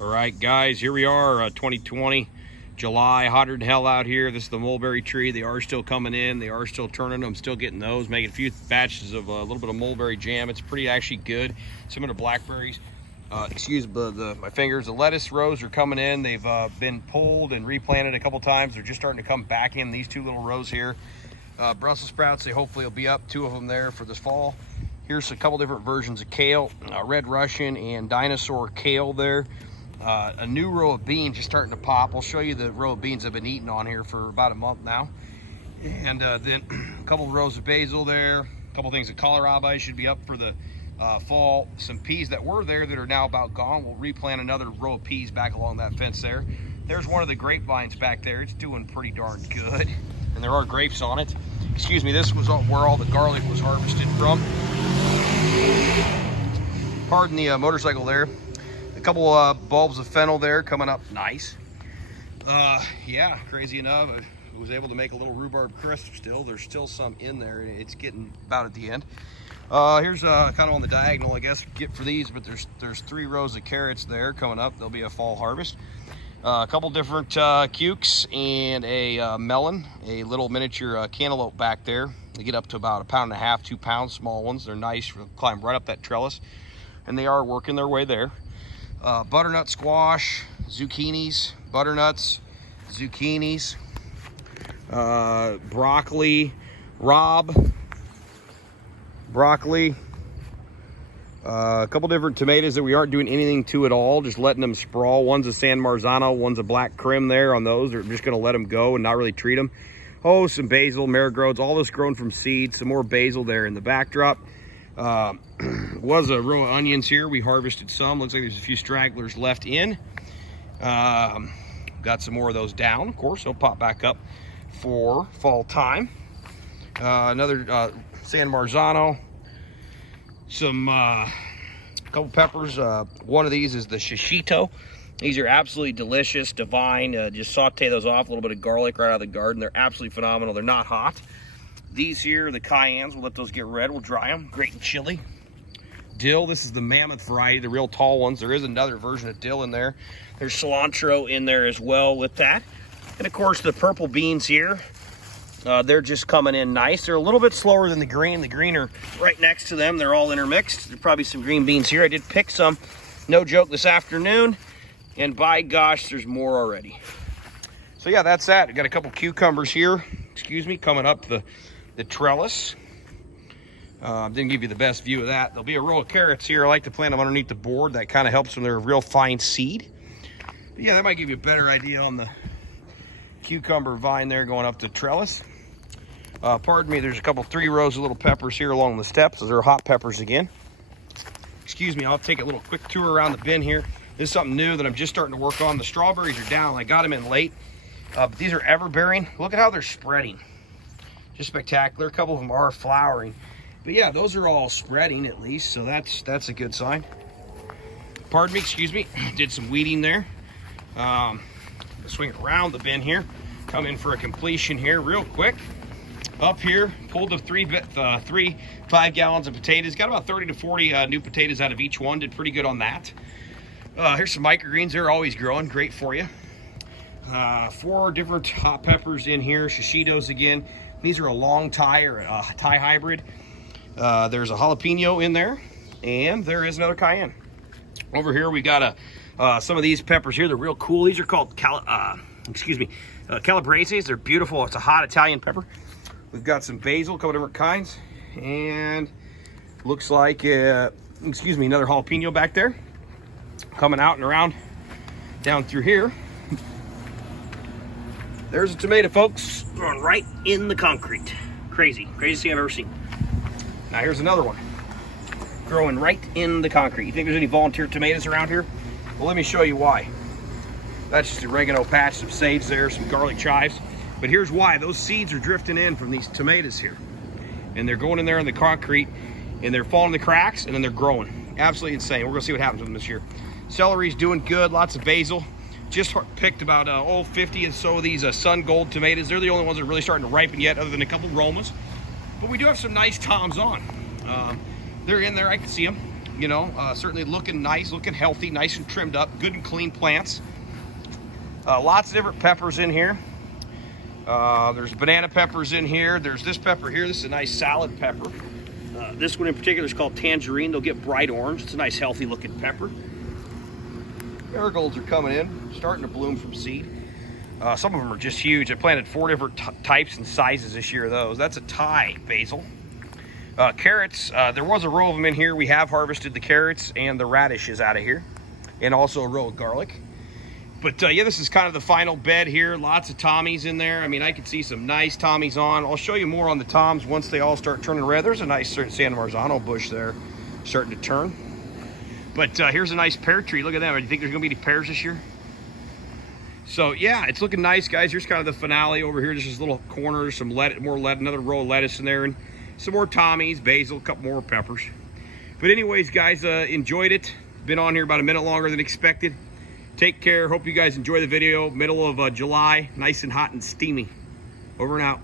All right, guys, here we are, 2020, July, hotter than hell out here. This is the mulberry tree. They are still coming in. They are still turning them, still getting those, making a few batches of a little bit of mulberry jam. It's pretty actually good. Similar to blackberries. Excuse my fingers. The lettuce rows are coming in. They've been pulled and replanted a couple times. They're just starting to come back in, these two little rows here. Brussels sprouts, they hopefully will be up, 2 of them there for this fall. Here's a couple different versions of kale, red Russian and dinosaur kale there. A new row of beans just starting to pop. We'll show you the row of beans I've been eating on here for about a month now. And then a couple of rows of basil there. A couple things of kohlrabi should be up for the fall. Some peas that were there that are now about gone. We'll replant another row of peas back along that fence there. There's one of the grapevines back there. It's doing pretty darn good. And there are grapes on it. Excuse me, this was where all the garlic was harvested from. Pardon the motorcycle there. A couple bulbs of fennel there coming up nice. Yeah, crazy enough, I was able to make a little rhubarb crisp still. There's still some in there. It's getting about at the end. Here's kind of on the diagonal, I guess, get for these, but there's 3 rows of carrots there coming up. There'll be a fall harvest. A couple different cukes and a melon, a little miniature cantaloupe back there. They get up to about 1.5 pounds, 2 pounds, small ones. They're nice, climb right up that trellis, and they are working their way there. Butternut squash, zucchinis, butternuts, zucchinis, broccoli, broccoli, a couple different tomatoes that we aren't doing anything to at all, just letting them sprawl. One's a San Marzano, one's a black Krim there on those. They're just going to let them go and not really treat them. Oh, some basil, marigolds, all this grown from seed. Some more basil there in the backdrop. Was a row of onions here. We harvested some. Looks like there's a few stragglers left in. Got some more of those down. Of course, they'll pop back up for fall time. Another San Marzano. Some couple peppers. One of these is the shishito. These are absolutely delicious, divine. Just saute those off, a little bit of garlic right out of the garden. They're absolutely phenomenal. They're not hot. These here, the cayennes, we'll let those get red. We'll dry them. Great and chili. Dill, this is the mammoth variety, the real tall ones. There is another version of dill in there. There's cilantro in there as well with that. And of course, the purple beans here, they're just coming in nice. They're a little bit slower than the green. The green are right next to them. They're all intermixed. There's probably some green beans here. I did pick some, no joke, this afternoon. And by gosh, there's more already. So yeah, that's that. I got a couple cucumbers here, excuse me, coming up the trellis. Didn't give you the best view of that. There'll be a row of carrots here. I like to plant them underneath the board. That kind of helps when they're a real fine seed. But yeah, that might give you a better idea on the cucumber vine there going up the trellis. Pardon me, there's a couple 3 rows of little peppers here along the steps. Those are hot peppers again. Excuse me, I'll take a little quick tour around the bin here. This is something new that I'm just starting to work on. The strawberries are down. I got them in late. But these are everbearing. Look at how they're spreading. Just spectacular. A couple of them are flowering. But yeah, those are all spreading at least, so that's a good sign. Pardon me, excuse me. Did some weeding there. Swing around the bin here. Come in for a completion here real quick. Up here, pulled the 3 5 gallons of potatoes. Got about 30 to 40 new potatoes out of each one. Did pretty good on that. Here's some microgreens. They're always growing. Great for you. 4 different hot peppers in here. Shishitos again. These are a long Thai or a Thai hybrid. There's a jalapeno in there, and there is another cayenne. Over here we got some of these peppers here. They're real cool. These are called calabreses. They're beautiful. It's a hot Italian pepper. We've got some basil, a couple different kinds, and looks like another jalapeno back there. Coming out and around down through here. There's a tomato, folks, going right in the concrete. Crazy, craziest thing I've ever seen. Now here's another one, growing right in the concrete. You think there's any volunteer tomatoes around here? Well, let me show you why. That's just oregano patch, some sage there, some garlic chives. But here's why. Those seeds are drifting in from these tomatoes here. And they're going in there in the concrete, and they're falling in the cracks, and then they're growing. Absolutely insane. We're gonna see what happens with them this year. Celery's doing good, lots of basil. Just picked about 50 or so of these Sun Gold tomatoes. They're the only ones that are really starting to ripen yet, other than a couple Romas. But we do have some nice toms on. They're in there, I can see them. You know, certainly looking nice, looking healthy, nice and trimmed up, good and clean plants. Lots of different peppers in here. There's banana peppers in here. There's this pepper here. This is a nice salad pepper. This one in particular is called tangerine. They'll get bright orange. It's a nice healthy looking pepper. Marigolds are coming in, starting to bloom from seed. Some of them are just huge. I planted 4 different types and sizes this year of those. That's a Thai basil. Carrots, there was a row of them in here. We have harvested the carrots and the radishes out of here, and also a row of garlic. But yeah, this is kind of the final bed here. Lots of Tommies in there. I mean, I can see some nice Tommies on. I'll show you more on the toms once they all start turning red. There's a nice San Marzano bush there starting to turn. But here's a nice pear tree. Look at that. Do you think there's going to be any pears this year? So yeah, it's looking nice, guys. Here's kind of the finale over here. Just this little corner, some another row of lettuce in there, and some more Tommies, basil, a couple more peppers. But anyways, guys, enjoyed it. Been on here about a minute longer than expected. Take care. Hope you guys enjoy the video. Middle of July, nice and hot and steamy. Over and out.